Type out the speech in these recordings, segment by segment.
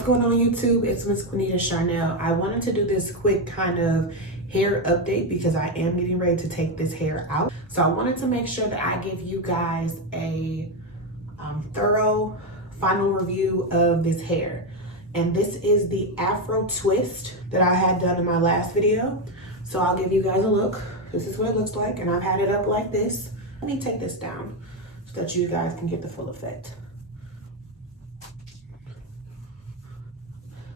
What's going on YouTube? It's Miss Quinita Charnell. I wanted to do this quick kind of hair update because I am getting ready to take this hair out. So I wanted to make sure that I give you guys a thorough final review of this hair. And this is the Afro twist that I had done in my last video. So I'll give you guys a look. This is what it looks like, and I've had it up like this. Let me take this down so that you guys can get the full effect.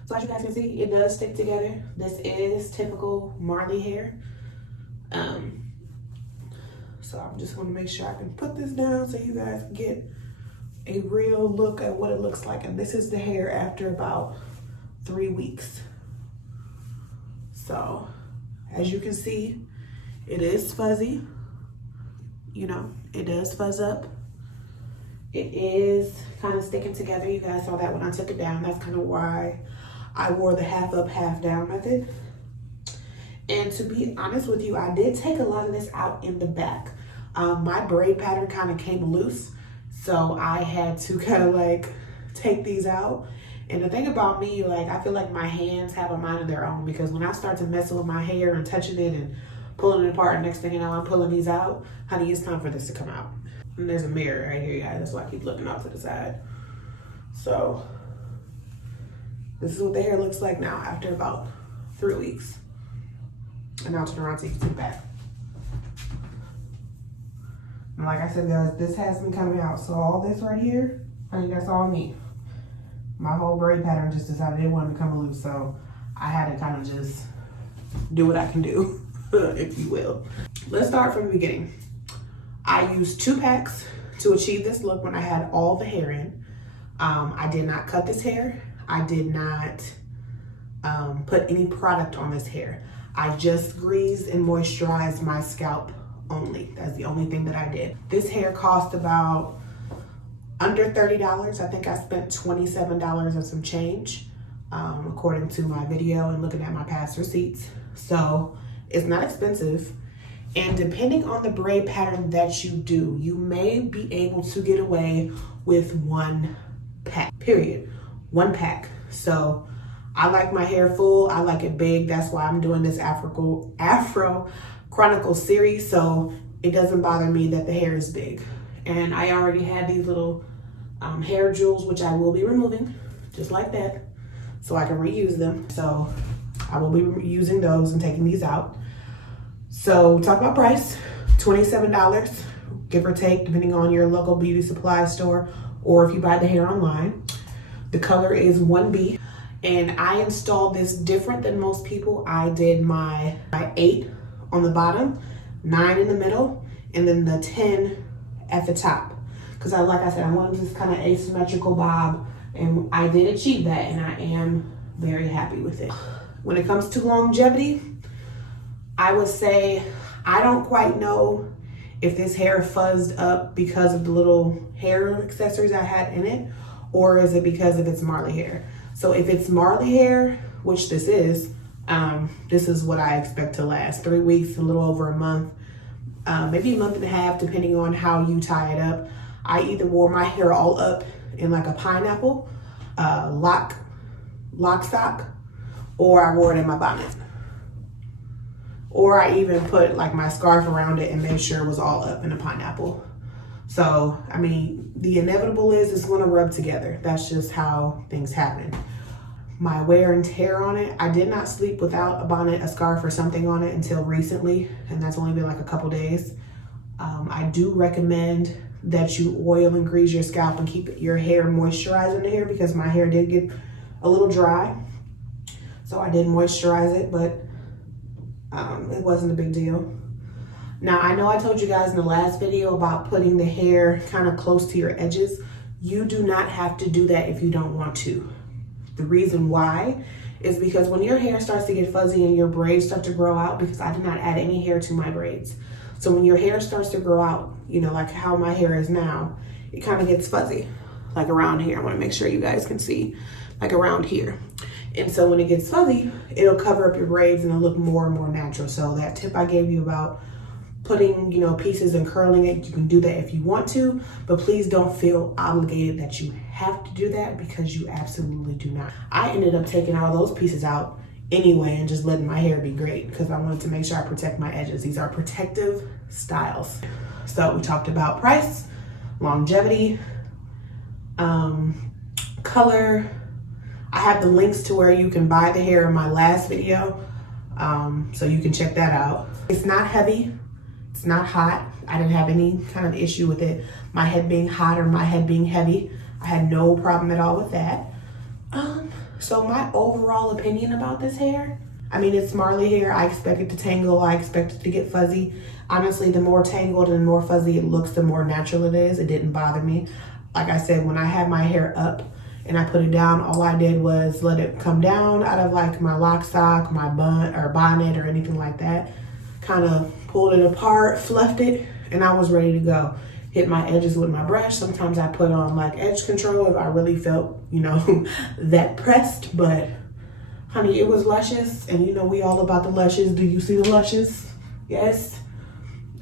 So as you guys can see, it does stick together. This is typical Marley hair. So I'm just gonna make sure I can put this down so you guys can get a real look at what it looks like. And this is the hair after about 3 weeks. So as you can see, it is fuzzy. You know, it does fuzz up. It is kind of sticking together. You guys saw that when I took it down. That's kind of why I wore the half up, half down method. And to be honest with you, I did take a lot of this out in the back. My braid pattern kind of came loose, so I had to kind of like take these out. And the thing about me, like, I feel like my hands have a mind of their own, because when I start to mess with my hair and touching it and pulling it apart, next thing you know, I'm pulling these out. Honey, it's time for this to come out. And there's a mirror right here, guys. That's why I keep looking off to the side. So this is what the hair looks like now after about 3 weeks. And I'll turn around so you can see the back. And like I said, guys, this has been coming out. So all this right here, I think that's all me. My whole braid pattern just decided it wanted to come loose. So I had to kind of just do what I can do, if you will. Let's start from the beginning. I used 2 packs to achieve this look when I had all the hair in. I did not cut this hair. I did not put any product on this hair. I just greased and moisturized my scalp only. That's the only thing that I did. This hair cost about under $30. I think I spent $27 and some change, according to my video and looking at my past receipts. So it's not expensive. And depending on the braid pattern that you do, you may be able to get away with 1 pack, period. 1 pack. So I like my hair full. I like it big. That's why I'm doing this Afro Chronicle series. So it doesn't bother me that the hair is big. And I already had these little hair jewels, which I will be removing just like that, so I can reuse them. So I will be using those and taking these out. So talk about price, $27, give or take, depending on your local beauty supply store or if you buy the hair online. The color is 1B, and I installed this different than most people. I did my 8 on the bottom, 9 in the middle, and then the 10 at the top. Because like I said, I wanted this kind of asymmetrical bob, and I did achieve that, and I am very happy with it. When it comes to longevity, I would say I don't quite know if this hair fuzzed up because of the little hair accessories I had in it, or is it because of its Marley hair. So if it's Marley hair, which this is what I expect to last. 3 weeks, a little over a month, maybe a month and a half, depending on how you tie it up. I either wore my hair all up in like a pineapple, lock sock, or I wore it in my bonnet. Or I even put like my scarf around it and made sure it was all up in a pineapple. So, I mean, the inevitable is it's gonna rub together. That's just how things happen. My wear and tear on it, I did not sleep without a bonnet, a scarf, or something on it until recently, and that's only been like a couple days. I do recommend that you oil and grease your scalp and keep your hair moisturized in the hair, because my hair did get a little dry. So I did moisturize it, but it wasn't a big deal. Now, I know I told you guys in the last video about putting the hair kind of close to your edges. You do not have to do that if you don't want to. The reason why is because when your hair starts to get fuzzy and your braids start to grow out, because I did not add any hair to my braids. So when your hair starts to grow out, you know, like how my hair is now, it kind of gets fuzzy, like around here. I want to make sure you guys can see, like around here. And so when it gets fuzzy, it'll cover up your braids and it'll look more and more natural. So that tip I gave you about putting, you know, pieces and curling it. You can do that if you want to, but please don't feel obligated that you have to do that, because you absolutely do not. I ended up taking all those pieces out anyway and just letting my hair be great, because I wanted to make sure I protect my edges. These are protective styles. So we talked about price, longevity, color. I have the links to where you can buy the hair in my last video, so you can check that out. It's not heavy, it's not hot. I didn't have any kind of issue with it, my head being hot or my head being heavy. I had no problem at all with that. So my overall opinion about this hair, I mean, it's Marley hair. I expect it to tangle, I expect it to get fuzzy. Honestly, the more tangled and more fuzzy it looks, the more natural it is. It didn't bother me. Like I said, when I had my hair up and I put it down, all I did was let it come down out of like my lock sock, my bun or bonnet or anything like that. Kind of pulled it apart, fluffed it, and I was ready to go. Hit my edges with my brush. Sometimes I put on like edge control if I really felt, you know, that pressed, but honey, it was luscious, and you know we all about the luscious. Do you see the luscious? Yes.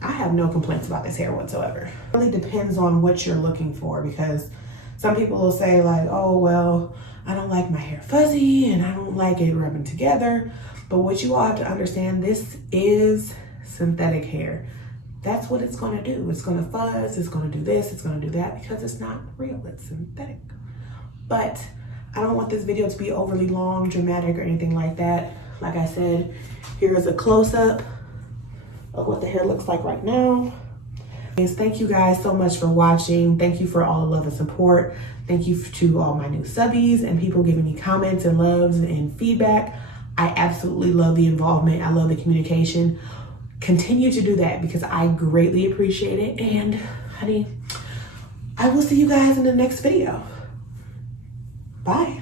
I have no complaints about this hair whatsoever. It really depends on what you're looking for, because some people will say like, oh, well, I don't like my hair fuzzy and I don't like it rubbing together. But what you all have to understand, this is synthetic hair. That's what it's gonna do. It's gonna fuzz, it's gonna do this, it's gonna do that, because it's not real, it's synthetic. But I don't want this video to be overly long, dramatic, or anything like that. Like I said, here is a close-up of what the hair looks like right now. Thank you guys so much for watching. Thank you for all the love and support. Thank you to all my new subbies and people giving me comments and loves and feedback. I absolutely love the involvement. I love the communication. Continue to do that, because I greatly appreciate it. And honey, I will see you guys in the next video. Bye.